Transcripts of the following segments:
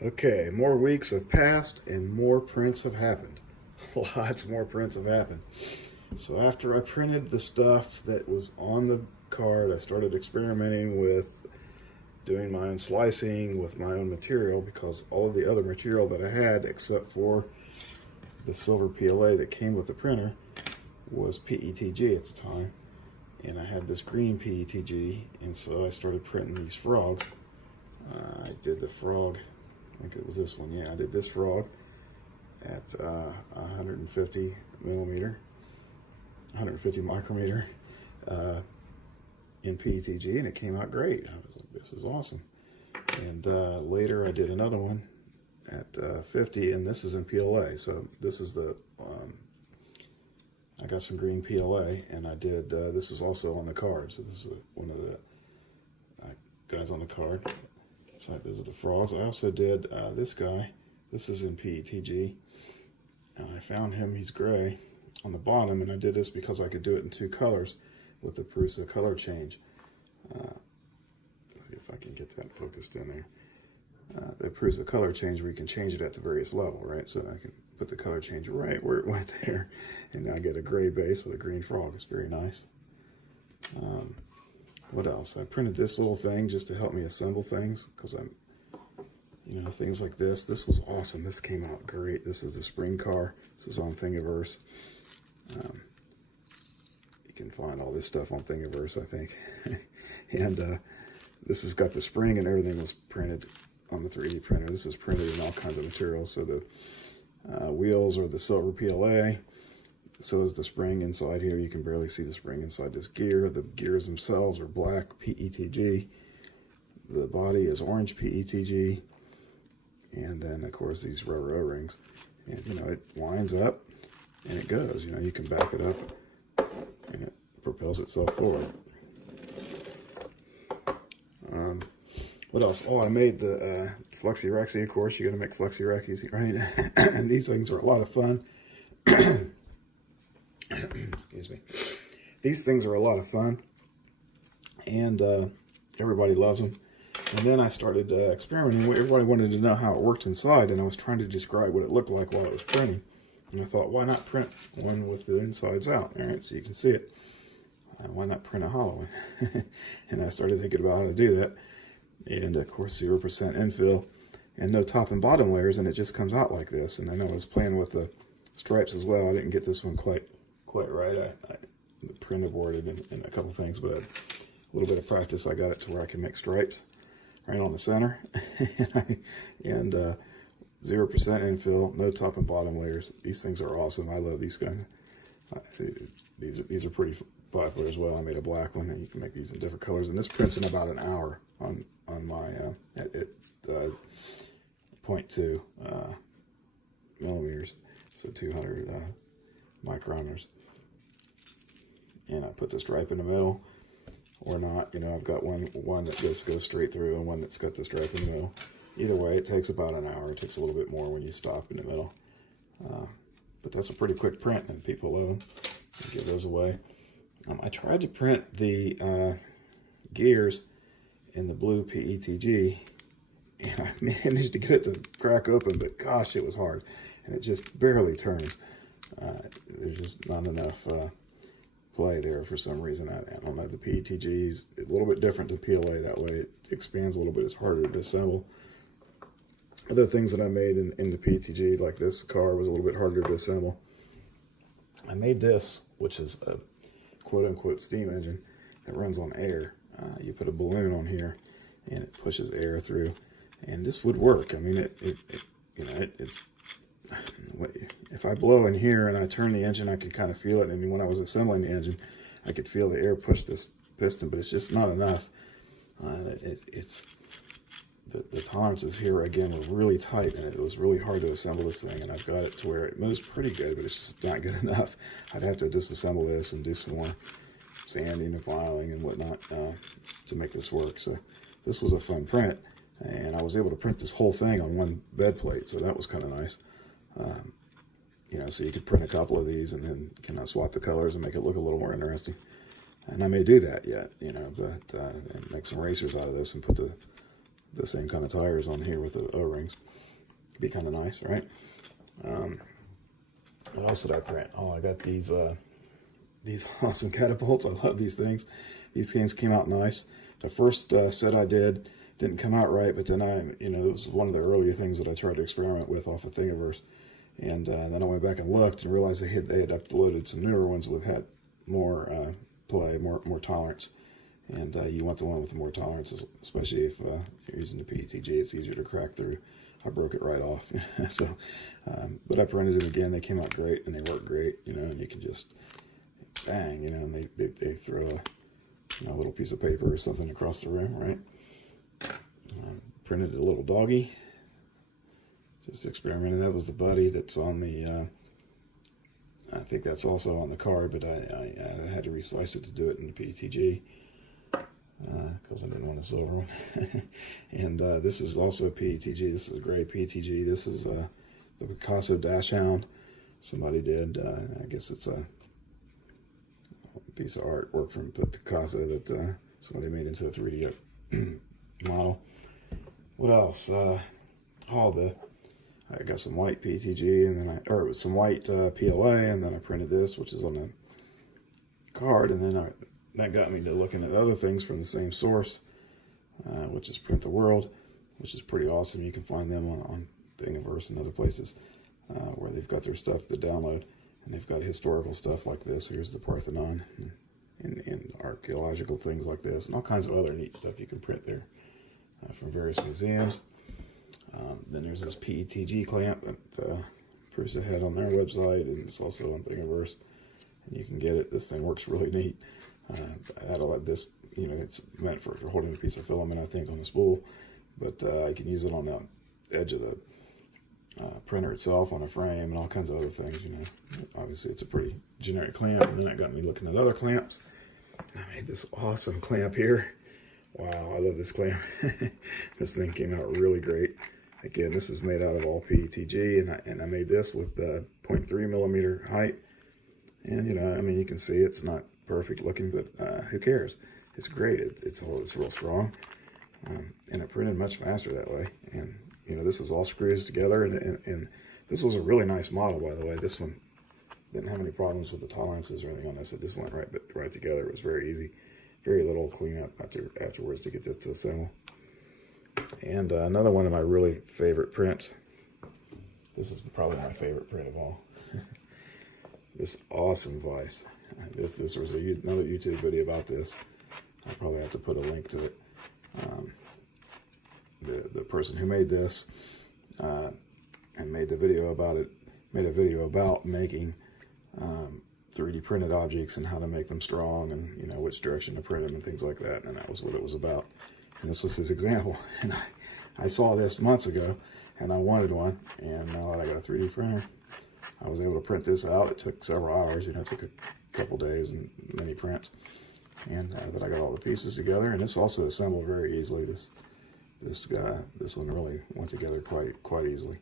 Okay, more weeks have passed and more prints have happened. Lots more prints have happened. So after I printed the stuff that was on the card, I started experimenting with doing my own slicing with my own material, because all of the other material that I had, except for the silver PLA that came with the printer, was PETG at the time. And I had this green PETG, and so I started printing these frogs. I did the frog, I think it was this one, yeah, I did this frog at 150 millimeter, 150 micrometer in PETG, and it came out great. I was like, this is awesome. And later I did another one at 50, and this is in PLA. So this is the, I got some green PLA, and I did, this is also on the card. So this is one of the guys on the card. So this is the frogs. I also did this guy. This is in PETG. I found him, he's gray on the bottom, and I did this because I could do it in two colors with the Prusa color change. Let's see if I can get that focused in there. The Prusa color change, where you can change it at the various level, right? So I can put the color change right where it went there, and I get a gray base with a green frog. It's very nice. What else? I printed this little thing just to help me assemble things, because I'm, you know, things like this. This was awesome. This came out great. This is the spring car. This is on Thingiverse. You can find all this stuff on Thingiverse, I think. And this has got the spring, and everything was printed on the 3D printer. This is printed in all kinds of materials. So the wheels are the silver PLA. So is the spring inside here. You can barely see the spring inside this gear. The gears themselves are black PETG. The body is orange PETG. And then, of course, these rubber O-rings. And, you know, it lines up and it goes. You know, you can back it up and it propels itself forward. What else? Oh, I made the flexi rexi, of course. You're going to make flexi rexis, right? And these things are a lot of fun. Excuse me. These things are a lot of fun, and everybody loves them. And then I started experimenting. Everybody wanted to know how it worked inside, and I was trying to describe what it looked like while it was printing. And I thought, why not print one with the insides out? All right, so you can see it. Why not print a hollow one? And I started thinking about how to do that. And of course, 0% infill and no top and bottom layers, and it just comes out like this. And I know I was playing with the stripes as well. I didn't get this one quite right. I print aborted in a couple things, but a little bit of practice, I got it to where I can make stripes right on the center. And 0% infill, no top and bottom layers. These things are awesome. I love these guys. These are pretty popular as well. I made a black one, and you can make these in different colors. And this prints in about an hour on my at 0.2 millimeters, so 200 micrometers. And I put the stripe in the middle, or not. You know, I've got one that just goes straight through, and one that's got the stripe in the middle. Either way, it takes about an hour. It takes a little bit more when you stop in the middle. But that's a pretty quick print, and people love them. Just give those away. I tried to print the gears in the blue PETG, and I managed to get it to crack open, but gosh, it was hard, and it just barely turns. There's just not enough play there for some reason. I don't know. The PETG is a little bit different to PLA. That way it expands a little bit. It's harder to assemble. Other things that I made in the PETG, like this car, was a little bit harder to assemble. I made this, which is a quote-unquote steam engine that runs on air. You put a balloon on here, and it pushes air through, and this would work. I mean, it's if I blow in here and I turn the engine, I could kind of feel it. And when I was assembling the engine, I could feel the air push this piston, but it's just not enough. The tolerances here again were really tight, and it was really hard to assemble this thing. And I've got it to where it moves pretty good, but it's just not good enough. I'd have to disassemble this and do some more sanding and filing and whatnot to make this work. So this was a fun print, and I was able to print this whole thing on one bed plate, so that was kind of nice. You know, so you could print a couple of these and then kind of swap the colors and make it look a little more interesting. And I may do that yet, you know, but and make some racers out of this and put the the same kind of tires on here with the O-rings. Be kind of nice, right? What else did I print? Oh, I got these awesome catapults. I love these things. These things came out nice. The first set I did didn't come out right, but then it was one of the earlier things that I tried to experiment with off of Thingiverse. And then I went back and looked and realized they had uploaded some newer ones with had more play, more tolerance. And you want the one with more tolerance, especially if you're using the PETG. It's easier to crack through. I broke it right off. So, but I printed them again. They came out great and they work great. And you can just bang. And they throw a little piece of paper or something across the rim, right? Printed a little doggy. Just experimenting. That was the buddy that's on the. I think that's also on the card, but I had to reslice it to do it in the PETG because I didn't want a silver one. And this is also PETG. This is a gray PETG. This is the Picasso Dash Hound. Somebody did. I guess it's a piece of artwork from Picasso that somebody made into a 3D model. What else? I got some white PETG, and then some white PLA, and then I printed this, which is on the card, and then that got me to looking at other things from the same source, which is Print the World, which is pretty awesome. You can find them on Thingiverse and other places where they've got their stuff to download, and they've got historical stuff like this. Here's the Parthenon, and archaeological things like this, and all kinds of other neat stuff you can print there from various museums. Then there's this PETG clamp that Prusa had on their website, and it's also on Thingiverse, and you can get it. This thing works really neat. I had this, it's meant for holding a piece of filament, I think, on a spool, but I can use it on the edge of the printer itself, on a frame, and all kinds of other things. Obviously it's a pretty generic clamp, and then that got me looking at other clamps. I made this awesome clamp here. Wow, I love this clamp. This thing came out really great. Again, this is made out of all PETG, and I made this with 0.3 millimeter height. And you can see it's not perfect looking, but who cares? It's great. It's real strong, and it printed much faster that way. And this is all screws together, and this was a really nice model, by the way. This one didn't have any problems with the tolerances or anything on this. It just went right together. It was very easy. Very little cleanup afterwards to get this to assemble. And another one of my really favorite prints. This is probably my favorite print of all. This awesome vise. This was another YouTube video about this. I'll probably have to put a link to it. The person who made this and made the video about it made a video about making 3D printed objects and how to make them strong, and which direction to print them and things like that. And that was what it was about. And this was his example. And I saw this months ago, and I wanted one. And now that I got a 3D printer, I was able to print this out. It took several hours. It took a couple days and many prints. And but I got all the pieces together, and this also assembled very easily. This one really went together quite easily.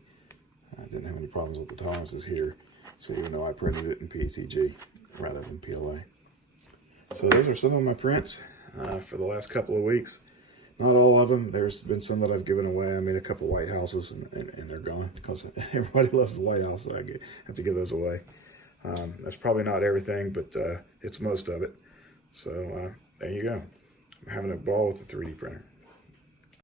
I didn't have any problems with the tolerances here. So I printed it in PETG rather than PLA. So those are some of my prints for the last couple of weeks. Not all of them. There's been some that I've given away. I made a couple White Houses, and they're gone because everybody loves the White House, so I have to give those away. That's probably not everything, but it's most of it. So there you go. I'm having a ball with the 3D printer.